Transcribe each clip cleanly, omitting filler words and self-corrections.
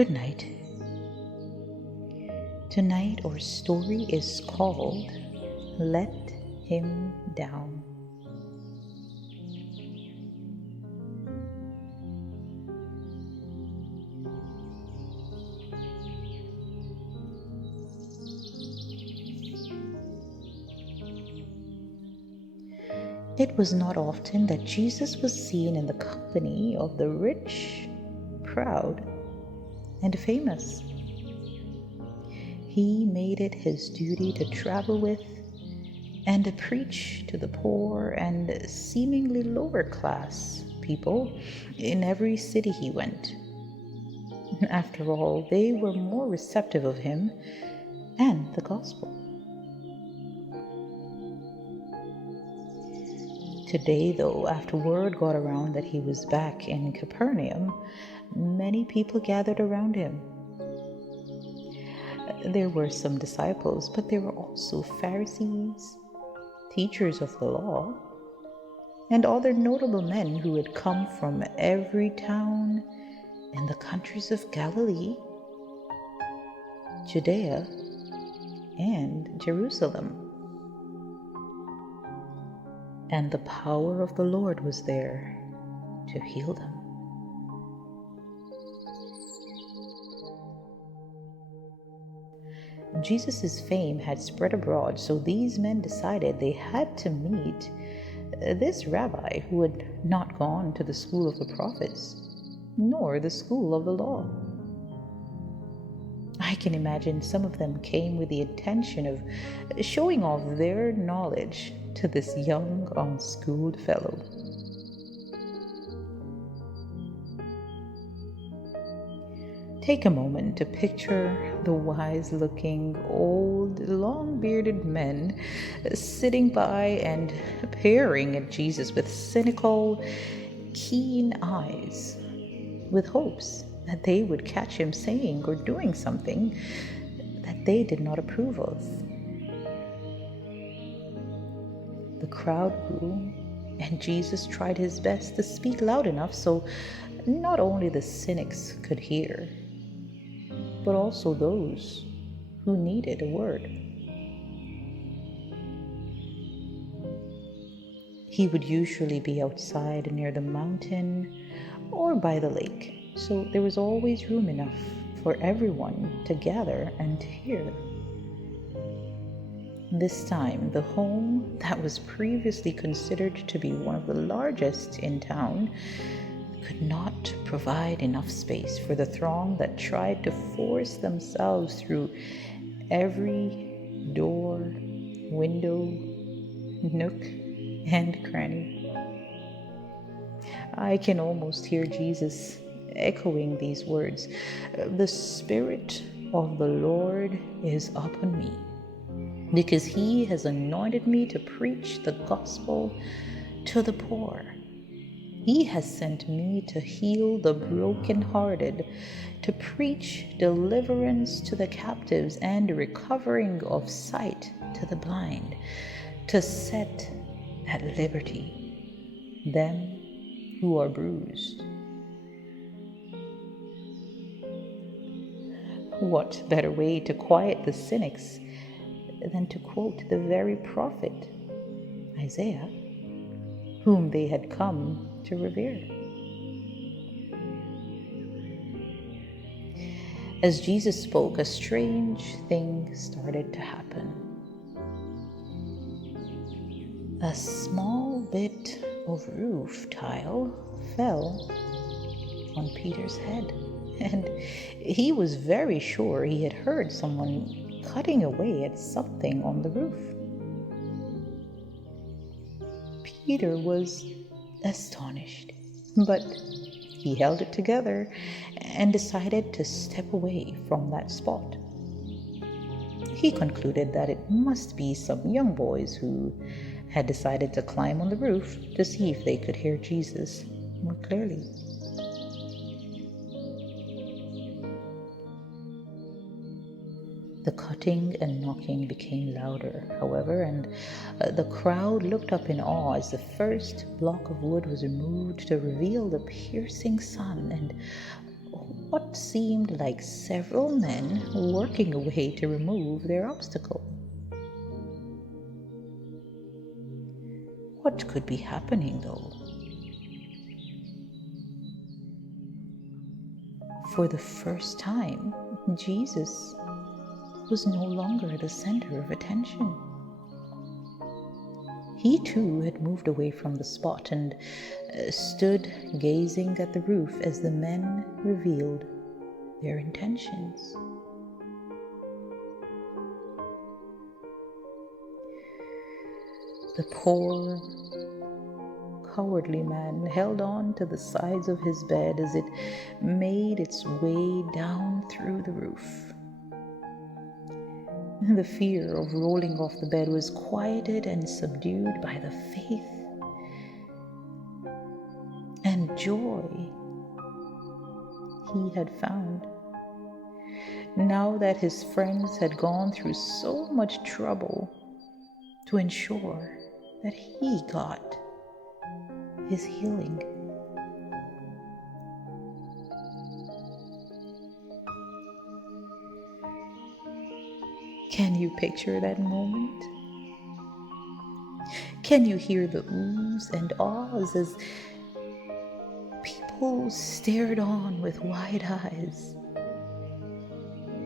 Good night. Tonight our story is called Let Him Down. It was not often that Jesus was seen in the company of the rich, proud, and famous. He made it his duty to travel with and to preach to the poor and seemingly lower class people in every city he went. After all, they were more receptive of him and the gospel. Today, though, after word got around that he was back in Capernaum, many people gathered around him. There were some disciples, but there were also Pharisees, teachers of the law, and other notable men who had come from every town in the countries of Galilee, Judea, and Jerusalem. And the power of the Lord was there to heal them. Jesus' fame had spread abroad, so these men decided they had to meet this rabbi who had not gone to the school of the prophets, nor the school of the law. I can imagine some of them came with the intention of showing off their knowledge to this young, unschooled fellow. Take a moment to picture the wise-looking, old, long-bearded men sitting by and peering at Jesus with cynical, keen eyes, with hopes that they would catch him saying or doing something that they did not approve of. The crowd grew, and Jesus tried his best to speak loud enough so not only the cynics could hear, but also those who needed a word. He would usually be outside near the mountain or by the lake, so there was always room enough for everyone to gather and to hear. This time, the home that was previously considered to be one of the largest in town could not provide enough space for the throng that tried to force themselves through every door, window, nook, and cranny. I can almost hear Jesus echoing these words, "The Spirit of the Lord is upon me, because he has anointed me to preach the gospel to the poor. He has sent me to heal the brokenhearted, to preach deliverance to the captives and recovering of sight to the blind, to set at liberty them who are bruised." What better way to quiet the cynics than to quote the very prophet, Isaiah, whom they had come to revere? As Jesus spoke, a strange thing started to happen. A small bit of roof tile fell on Peter's head, and he was very sure he had heard someone cutting away at something on the roof. Peter was astonished, but he held it together and decided to step away from that spot. He concluded that it must be some young boys who had decided to climb on the roof to see if they could hear Jesus more clearly. The cutting and knocking became louder, however, and the crowd looked up in awe as the first block of wood was removed to reveal the piercing sun and what seemed like several men working away to remove their obstacle. What could be happening, though? For the first time, Jesus was no longer the center of attention. He too had moved away from the spot and stood gazing at the roof as the men revealed their intentions. The poor, cowardly man held on to the sides of his bed as it made its way down through the roof. The fear of rolling off the bed was quieted and subdued by the faith and joy he had found. Now that his friends had gone through so much trouble to ensure that he got his healing. Can you picture that moment? Can you hear the oohs and ahs as people stared on with wide eyes?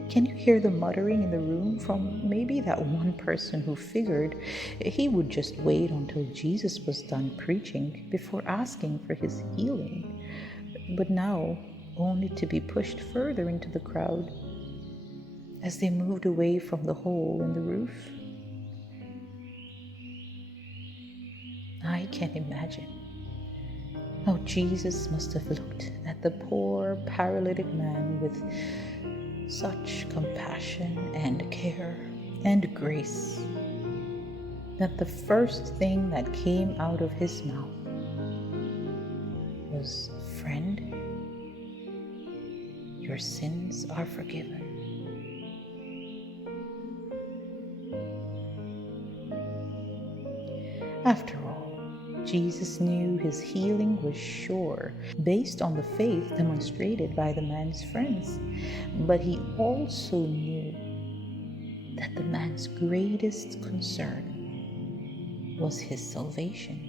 Can you hear the muttering in the room from maybe that one person who figured he would just wait until Jesus was done preaching before asking for his healing, but now only to be pushed further into the crowd as they moved away from the hole in the roof? I can imagine how Jesus must have looked at the poor paralytic man with such compassion and care and grace that the first thing that came out of his mouth was, "Friend, your sins are forgiven." After all, Jesus knew his healing was sure based on the faith demonstrated by the man's friends. But he also knew that the man's greatest concern was his salvation.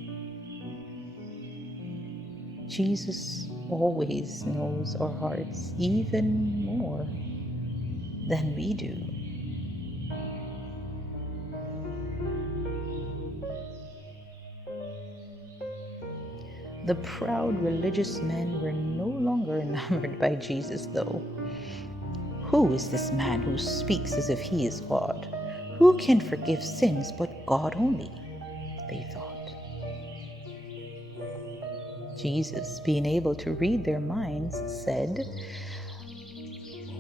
Jesus always knows our hearts even more than we do. The proud religious men were no longer enamored by Jesus, though. Who is this man who speaks as if he is God? Who can forgive sins but God only? They thought. Jesus, being able to read their minds, said,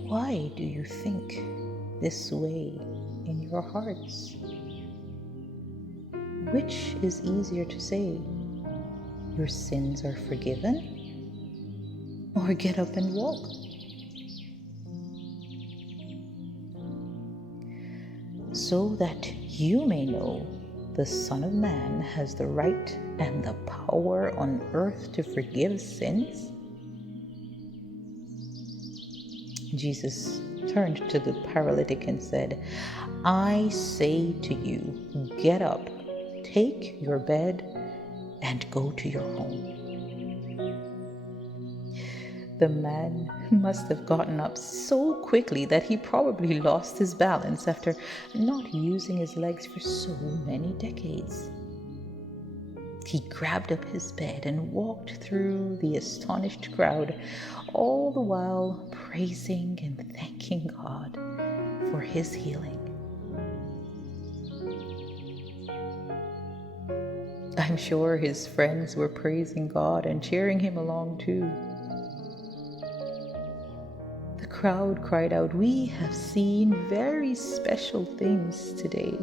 "Why do you think this way in your hearts? Which is easier to say, 'Your sins are forgiven,' or 'Get up and walk'? So that you may know the Son of Man has the right and the power on earth to forgive sins." Jesus turned to the paralytic and said, "I say to you, get up, take your bed, and go to your home." The man must have gotten up so quickly that he probably lost his balance after not using his legs for so many decades. He grabbed up his bed and walked through the astonished crowd, all the while praising and thanking God for his healing. I'm sure his friends were praising God and cheering him along too. The crowd cried out, "We have seen very special things today."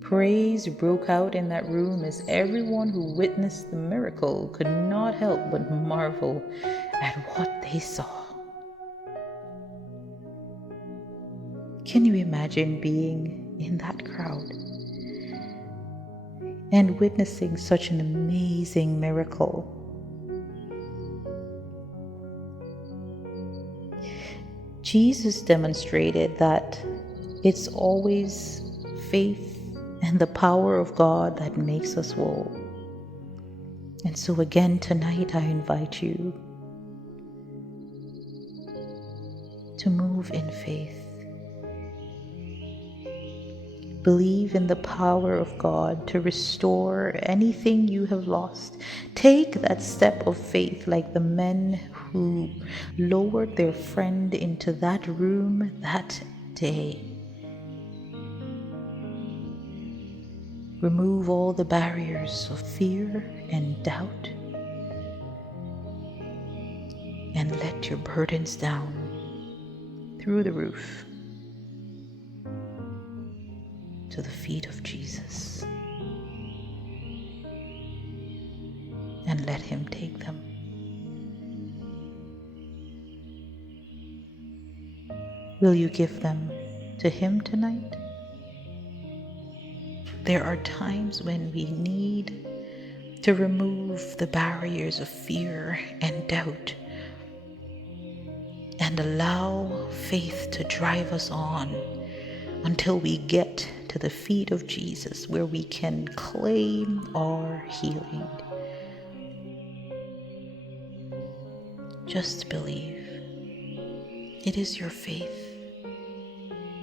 Praise broke out in that room as everyone who witnessed the miracle could not help but marvel at what they saw. Can you imagine being in that crowd and witnessing such an amazing miracle? Jesus demonstrated that it's always faith and the power of God that makes us whole. And so again tonight, I invite you to move in faith. Believe in the power of God to restore anything you have lost. Take that step of faith like the men who lowered their friend into that room that day. Remove all the barriers of fear and doubt, and let your burdens down through the roof to the feet of Jesus, and let him take them. Will you give them to him tonight? There are times when we need to remove the barriers of fear and doubt and allow faith to drive us on until we get to the feet of Jesus, where we can claim our healing. Just believe. It is your faith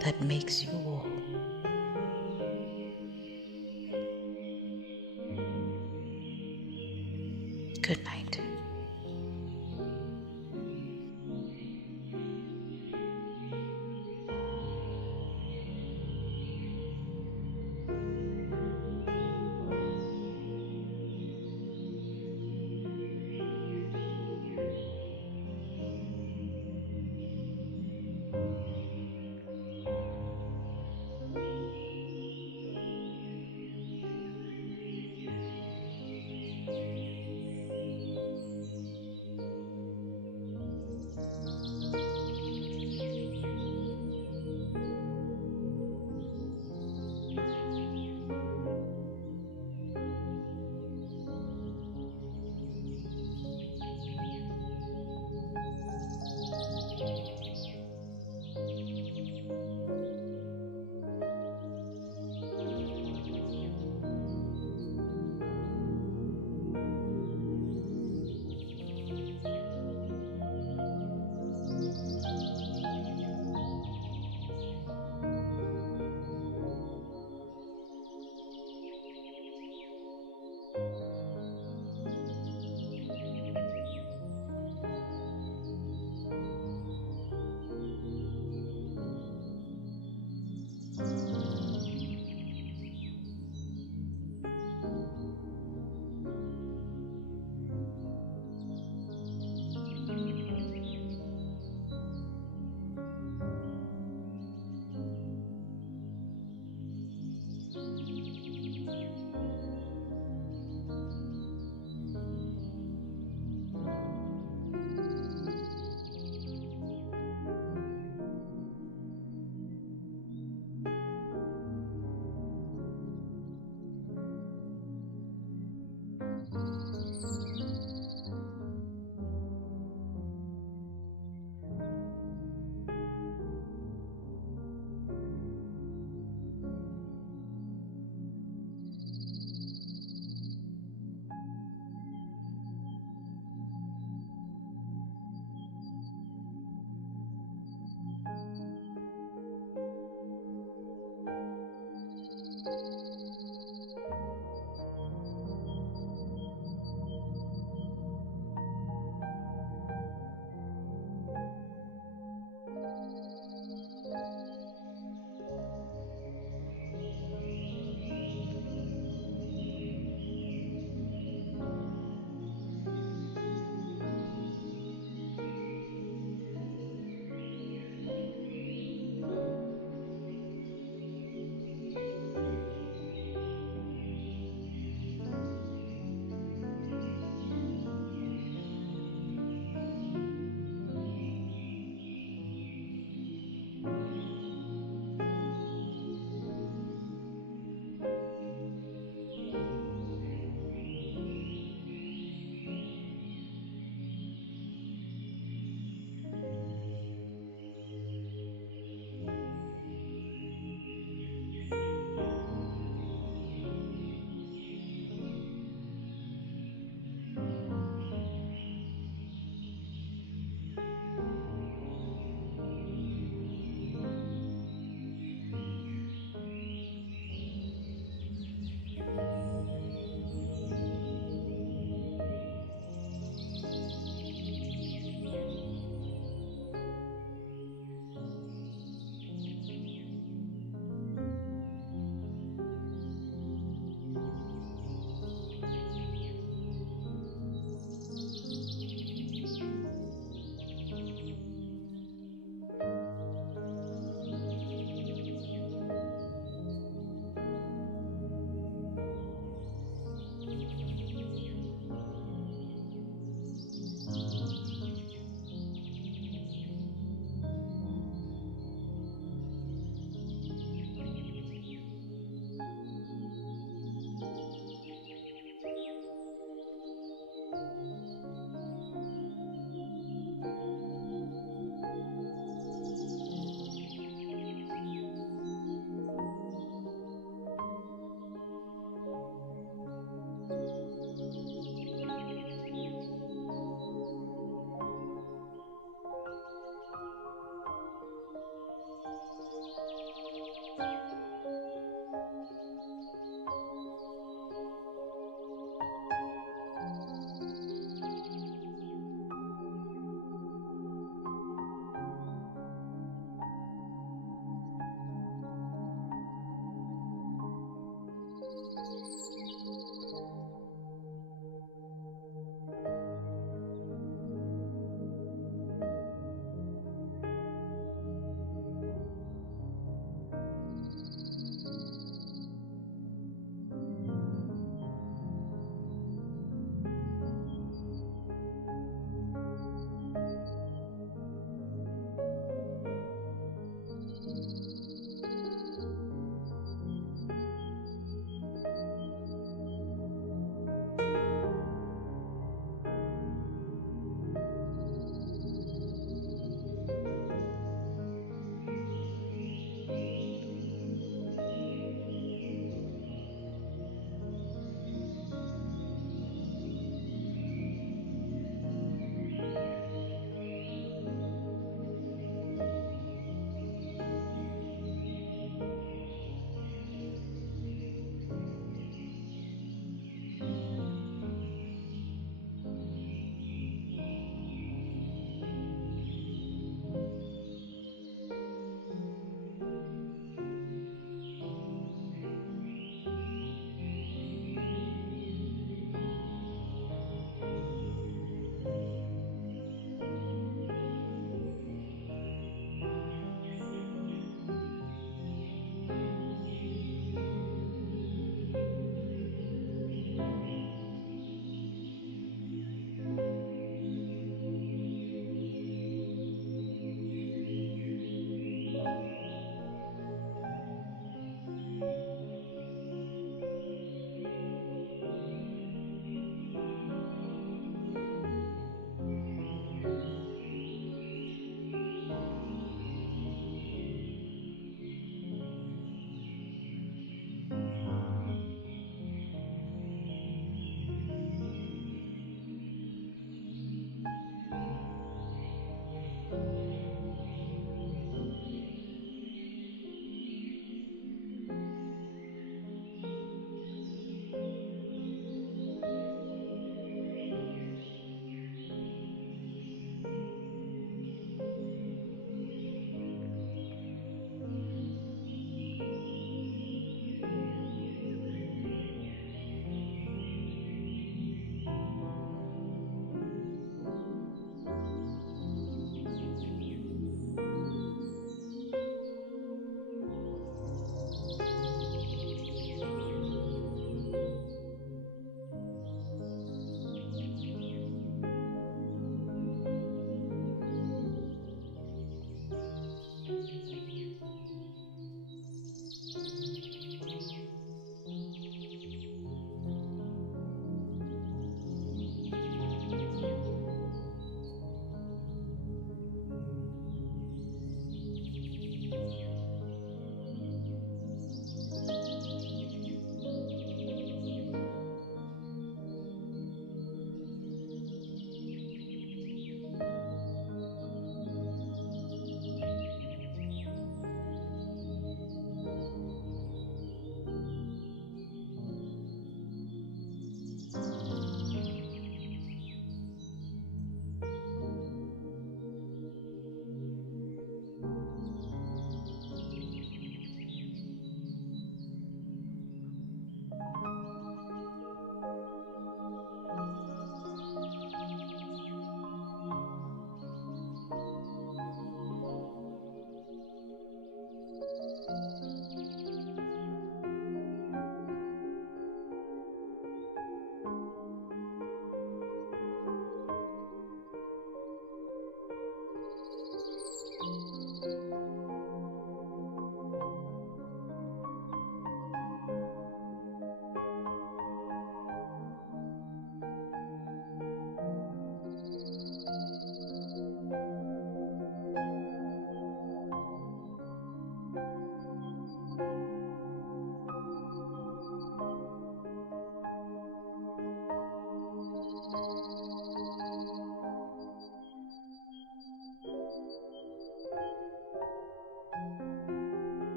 that makes you whole. Good night.